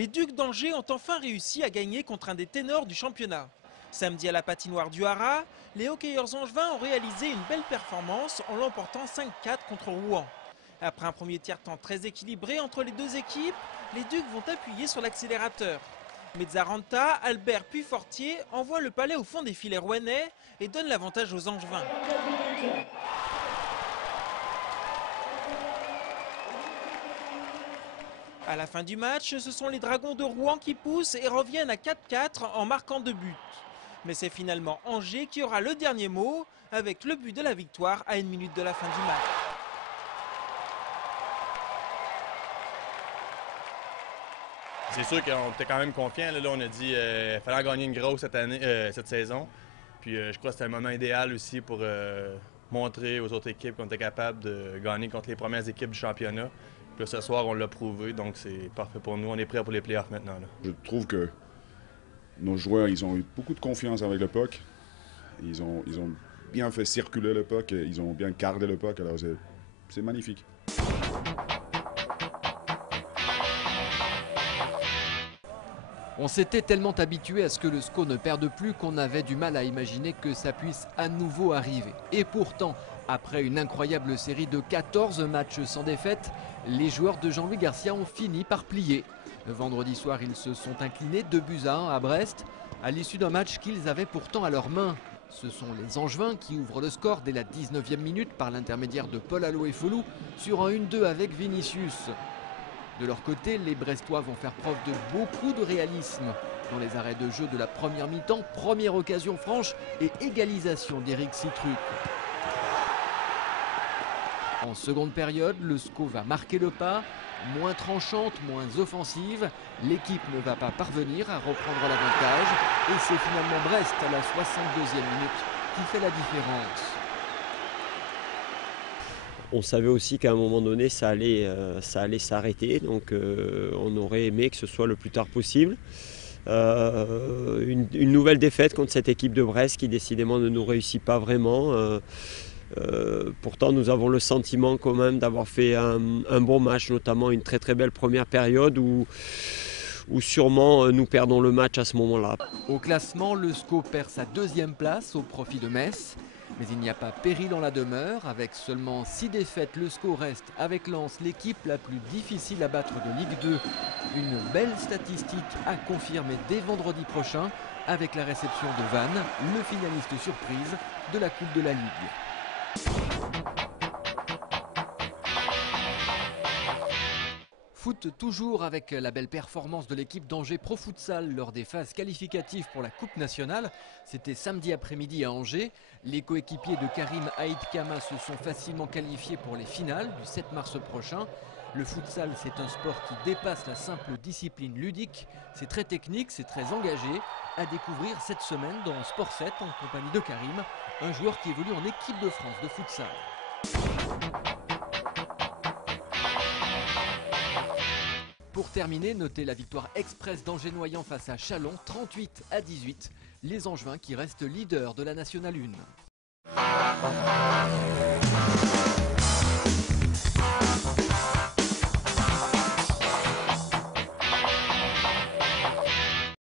Les Ducs d'Angers ont enfin réussi à gagner contre un des ténors du championnat. Samedi à la patinoire du Haras, les hockeyeurs angevins ont réalisé une belle performance en l'emportant 5-4 contre Rouen. Après un premier tiers-temps très équilibré entre les deux équipes, les Ducs vont appuyer sur l'accélérateur. Mezzaranta, Albert puis Fortier envoient le palais au fond des filets rouennais et donnent l'avantage aux Angevins. À la fin du match, ce sont les Dragons de Rouen qui poussent et reviennent à 4-4 en marquant 2 buts. Mais c'est finalement Angers qui aura le dernier mot avec le but de la victoire à 1 minute de la fin du match. C'est sûr qu'on était quand même confiants. Là, on a dit qu'il fallait en gagner une grosse cette saison. Puis je crois que c'était le moment idéal aussi pour montrer aux autres équipes qu'on était capable de gagner contre les premières équipes du championnat. Puis là, ce soir, on l'a prouvé, donc c'est parfait pour nous. On est prêts pour les playoffs maintenant. Là. Je trouve que nos joueurs, ils ont eu beaucoup de confiance avec le puck. Ils ont bien fait circuler le puck, ils ont bien gardé le puck, alors c'est magnifique. On s'était tellement habitué à ce que le SCO ne perde plus qu'on avait du mal à imaginer que ça puisse à nouveau arriver. Et pourtant, après une incroyable série de 14 matchs sans défaite, les joueurs de Jean-Louis Garcia ont fini par plier. Le vendredi soir, ils se sont inclinés 2-1 à Brest, à l'issue d'un match qu'ils avaient pourtant à leurs mains. Ce sont les Angevins qui ouvrent le score dès la 19e minute par l'intermédiaire de Paul Allo-Effolou sur un 1-2 avec Vinicius. De leur côté, les Brestois vont faire preuve de beaucoup de réalisme. Dans les arrêts de jeu de la première mi-temps, première occasion franche et égalisation d'Éric Citruc. En seconde période, le SCO va marquer le pas. Moins tranchante, moins offensive, l'équipe ne va pas parvenir à reprendre l'avantage. Et c'est finalement Brest à la 62e minute qui fait la différence. On savait aussi qu'à un moment donné, ça allait s'arrêter, donc on aurait aimé que ce soit le plus tard possible. Une nouvelle défaite contre cette équipe de Brest qui décidément ne nous réussit pas vraiment. Pourtant, nous avons le sentiment quand même d'avoir fait un bon match, notamment une très très belle première période où sûrement nous perdons le match à ce moment-là. Au classement, le SCO perd sa 2e place au profit de Metz. Mais il n'y a pas péril en la demeure. Avec seulement 6 défaites, le SCO reste avec Lens l'équipe la plus difficile à battre de Ligue 2. Une belle statistique à confirmer dès vendredi prochain avec la réception de Vannes, le finaliste surprise de la Coupe de la Ligue. Foot toujours avec la belle performance de l'équipe d'Angers Pro Futsal lors des phases qualificatives pour la Coupe nationale. C'était samedi après-midi à Angers. Les coéquipiers de Karim Haït Kama se sont facilement qualifiés pour les finales du 7 mars prochain. Le futsal, c'est un sport qui dépasse la simple discipline ludique. C'est très technique, c'est très engagé. À découvrir cette semaine dans Sport 7 en compagnie de Karim, un joueur qui évolue en équipe de France de futsal. Pour terminer, notez la victoire express d'Angers-Noyant face à Châlons, 38-18. Les Angevins qui restent leaders de la Nationale 1.